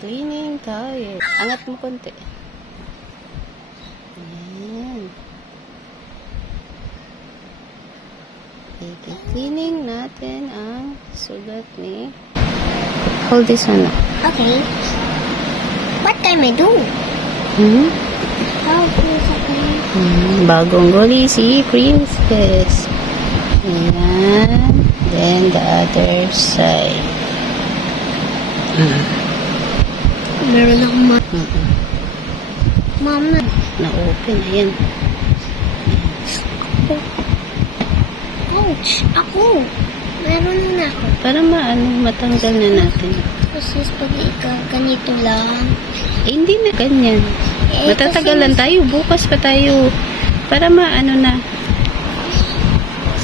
Cleaning tayo. Angat mo konti. Ayan. Cleaning natin ang sugat ni... Hold this one up. Okay. What can I do? Oh, please, okay. Bagong guli si Princess. Ayan. Then the other side. Meron akong Mom na. Na-open. Ayan. Ouch! Ako! Meron na ako. Para matanggal na natin. Kasi pag ganito lang. Hindi na ganyan. Matatagalan tayo. Bukas pa tayo. Para na. Ayan.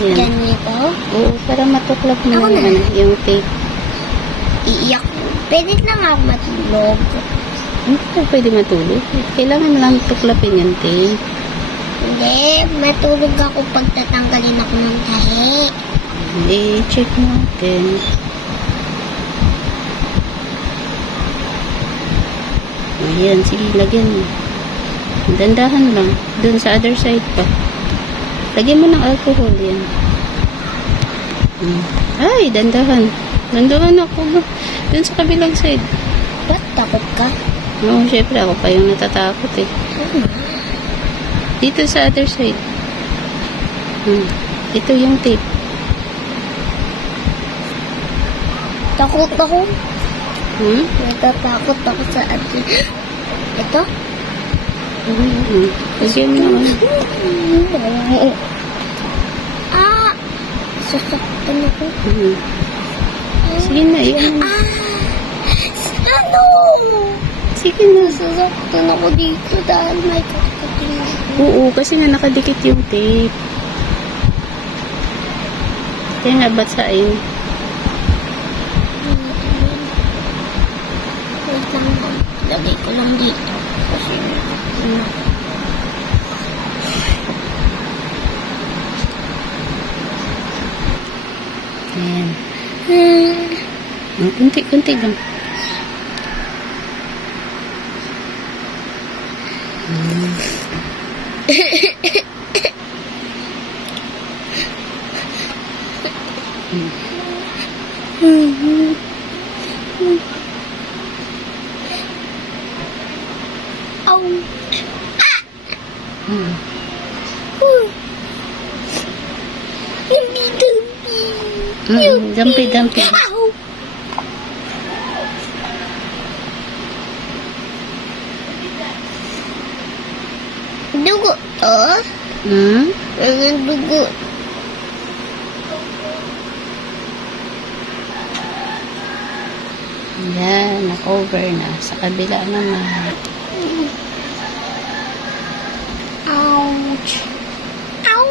Ganito? Oo, para matuklap mo Ako na. yung tape. Iiyak. Pwede lang ako matulog. Hindi ka pwede matulog. Kailangan lang tuklapin yung tape. Hindi. Matulog ako pag tatanggalin ako ng tahi. Hindi, check natin. Ayan, sige, lagyan mo. Dandahan lang. Dun sa other side pa. Lagyan mo ng alcohol yan. Ay, dandahan. Dandahan ako. Dun sa kabilang side. Ba't takot ka? Oo, syempre ako pa yung natatakot eh. Dito sa other side. Ito yung tape. Takot ako. Natatakot ako sa atin. Ito? Lagyan mo naman. Sasaktan ako. Sige na, yan. Ano? Sige na. Sasaktan ako dito dahil may kakating ako. Oo, kasi nga nakadikit yung tape. Kaya nga batsain. Wait lang. Lagay ko lang dito. Kasi... Ayan. Kunti lang. Dampi. Dugo to? Mga dugo. Yan, na-cover na. Sa kabila naman. Ouch. Ow.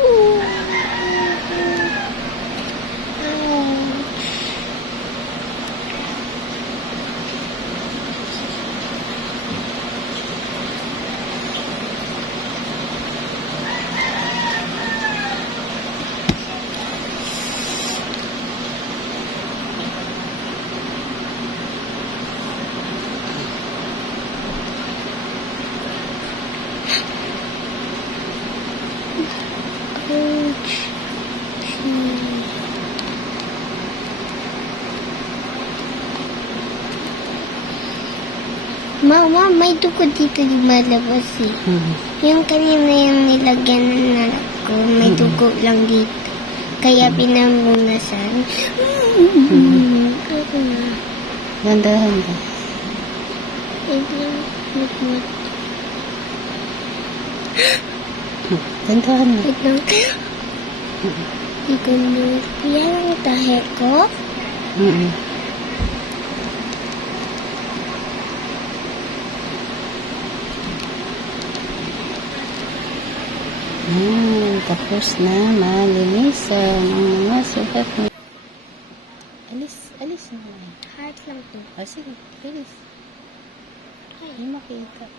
Mama, may dugo dito lumalabas eh. Yung kanina yung nilagyan na ko, may dugo lang dito. Kaya pinamunasan. Ako na. Dandahan ka. Dandahan na. Wait lang. Yan ang tahe ko. Tapos na malinisan ang mga sugat mo. Alis na. Heart lang to. Sige, alis. Ay, makita.